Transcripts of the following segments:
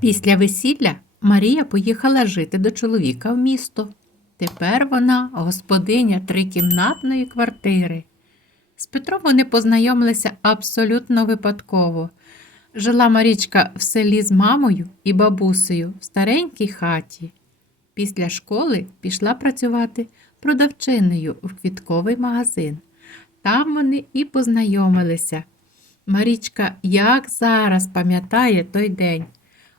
Після весілля Марія поїхала жити до чоловіка в місто. Тепер вона господиня трикімнатної квартири. З Петром вони познайомилися абсолютно випадково. Жила Марічка в селі з мамою і бабусею в старенькій хаті. Після школи пішла працювати продавчиною в квітковий магазин. Там вони і познайомилися. Марічка як зараз пам'ятає той день.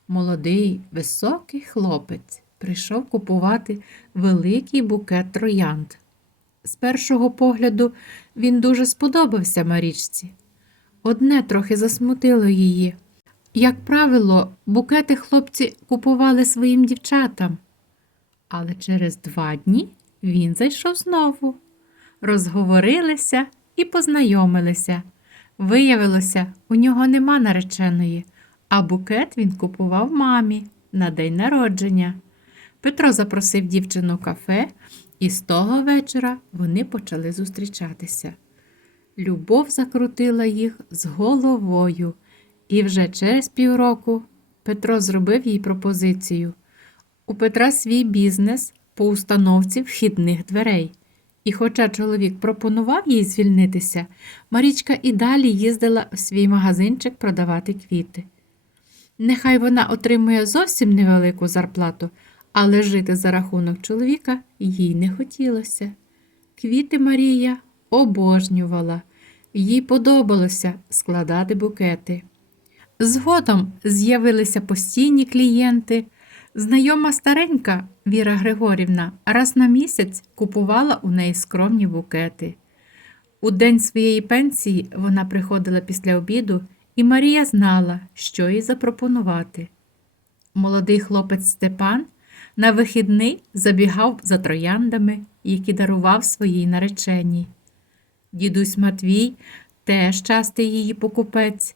Молодий, високий хлопець прийшов купувати великий букет троянд. З першого погляду він дуже сподобався Марічці. Одне трохи засмутило її. Як правило, букети хлопці купували своїм дівчатам. Але через два дні він зайшов знову. Розговорилися і познайомилися. Виявилося, у нього нема нареченої, а букет він купував мамі на день народження. Петро запросив дівчину в кафе, і з того вечора вони почали зустрічатися. Любов закрутила їх з головою, і вже через півроку Петро зробив їй пропозицію. У Петра свій бізнес по установці вхідних дверей. І хоча чоловік пропонував їй звільнитися, Марічка і далі їздила в свій магазинчик продавати квіти. Нехай вона отримує зовсім невелику зарплату, але жити за рахунок чоловіка їй не хотілося. Квіти Марія обожнювала, їй подобалося складати букети. Згодом з'явилися постійні клієнти. Знайома старенька Віра Григорівна раз на місяць купувала у неї скромні букети. У день своєї пенсії вона приходила після обіду, і Марія знала, що їй запропонувати. Молодий хлопець Степан на вихідний забігав за трояндами, які дарував своїй нареченій. Дідусь Матвій теж частий її покупець.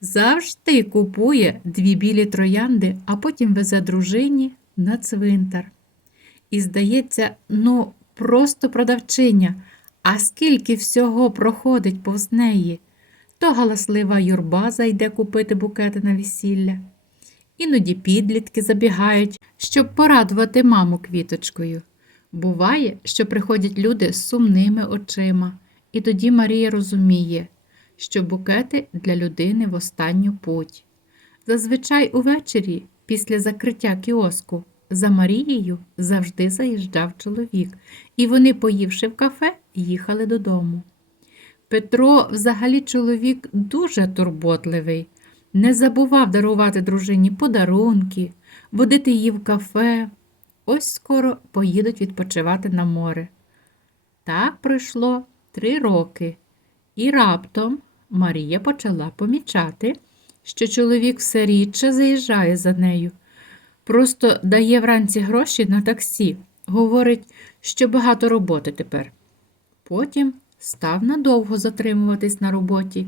Завжди купує дві білі троянди, а потім везе дружині на цвинтар. І, здається, ну, просто продавчиня, а скільки всього проходить повз неї. То галаслива юрба зайде купити букети на весілля. Іноді підлітки забігають, щоб порадувати маму квіточкою. Буває, що приходять люди з сумними очима, і тоді Марія розуміє, що букети для людини в останню путь. Зазвичай увечері, після закриття кіоску, за Марією завжди заїжджав чоловік, і вони, поївши в кафе, їхали додому. Петро, взагалі, чоловік дуже турботливий, не забував дарувати дружині подарунки, водити її в кафе. Ось скоро поїдуть відпочивати на море. Так пройшло три роки, і раптом Марія почала помічати, що чоловік все рідше заїжджає за нею. Просто дає вранці гроші на таксі, говорить, що багато роботи тепер. Потім став надовго затримуватись на роботі,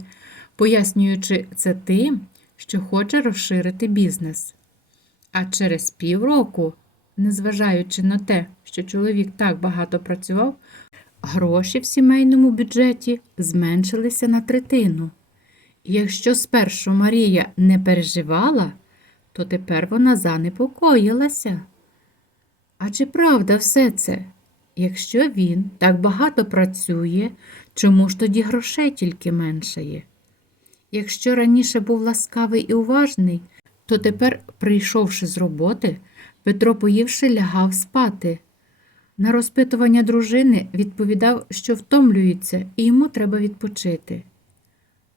пояснюючи це тим, що хоче розширити бізнес. А через півроку, незважаючи на те, що чоловік так багато працював, гроші в сімейному бюджеті зменшилися на третину. Якщо спершу Марія не переживала, то тепер вона занепокоїлася. А чи правда все це? Якщо він так багато працює, чому ж тоді грошей тільки меншає? Якщо раніше був ласкавий і уважний, то тепер, прийшовши з роботи, Петро, поївши, лягав спати. На розпитування дружини відповідав, що втомлюється і йому треба відпочити.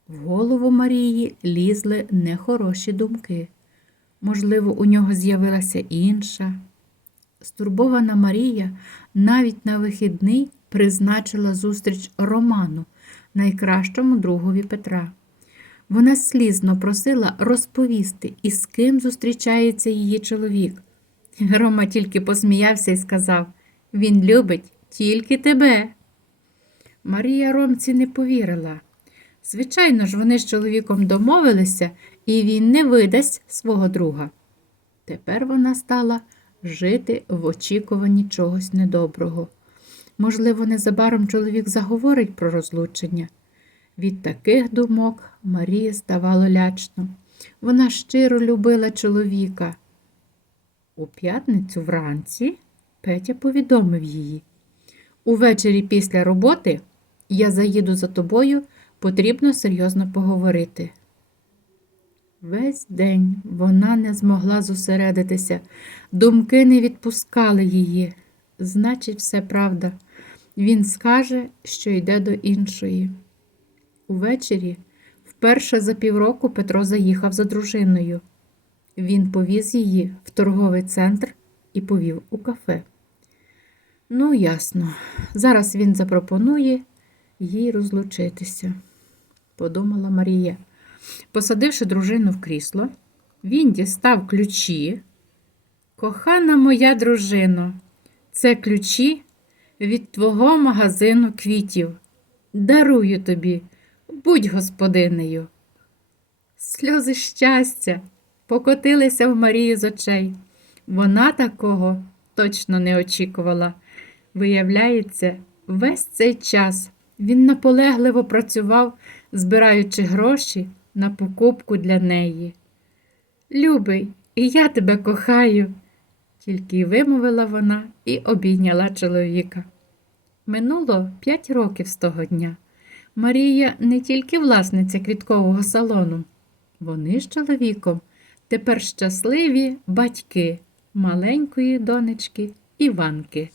В голову Марії лізли нехороші думки. Можливо, у нього з'явилася інша. Стурбована Марія навіть на вихідний призначила зустріч Роману, найкращому другові Петра. Вона слізно просила розповісти, із ким зустрічається її чоловік. Рома тільки посміявся і сказав Він любить тільки тебе. Марія Ромці не повірила. Звичайно ж, вони з чоловіком домовилися, і він не видасть свого друга. Тепер вона стала жити в очікуванні чогось недоброго. Можливо, незабаром чоловік заговорить про розлучення. Від таких думок Марії ставало лячно. Вона щиро любила чоловіка. У п'ятницю вранці Петя повідомив її. Увечері після роботи я заїду за тобою, потрібно серйозно поговорити. Весь день вона не змогла зосередитися, думки не відпускали її. Значить, все правда. Він скаже, що йде до іншої. Увечері, вперше за півроку, Петро заїхав за дружиною. Він повіз її в торговий центр і повів у кафе. Ну, ясно, зараз він запропонує їй розлучитися, подумала Марія. Посадивши дружину в крісло, він дістав ключі. Кохана моя дружино, це ключі від твого магазину квітів. Дарую тобі, будь господинею. Сльози щастя покотилися в Марії з очей. Вона такого точно не очікувала. Виявляється, весь цей час він наполегливо працював, збираючи гроші на покупку для неї. Любий, і я тебе кохаю, тільки вимовила вона і обійняла чоловіка. Минуло п'ять років з того дня. Марія не тільки власниця квіткового салону, вони з чоловіком тепер щасливі батьки маленької донечки Іванки.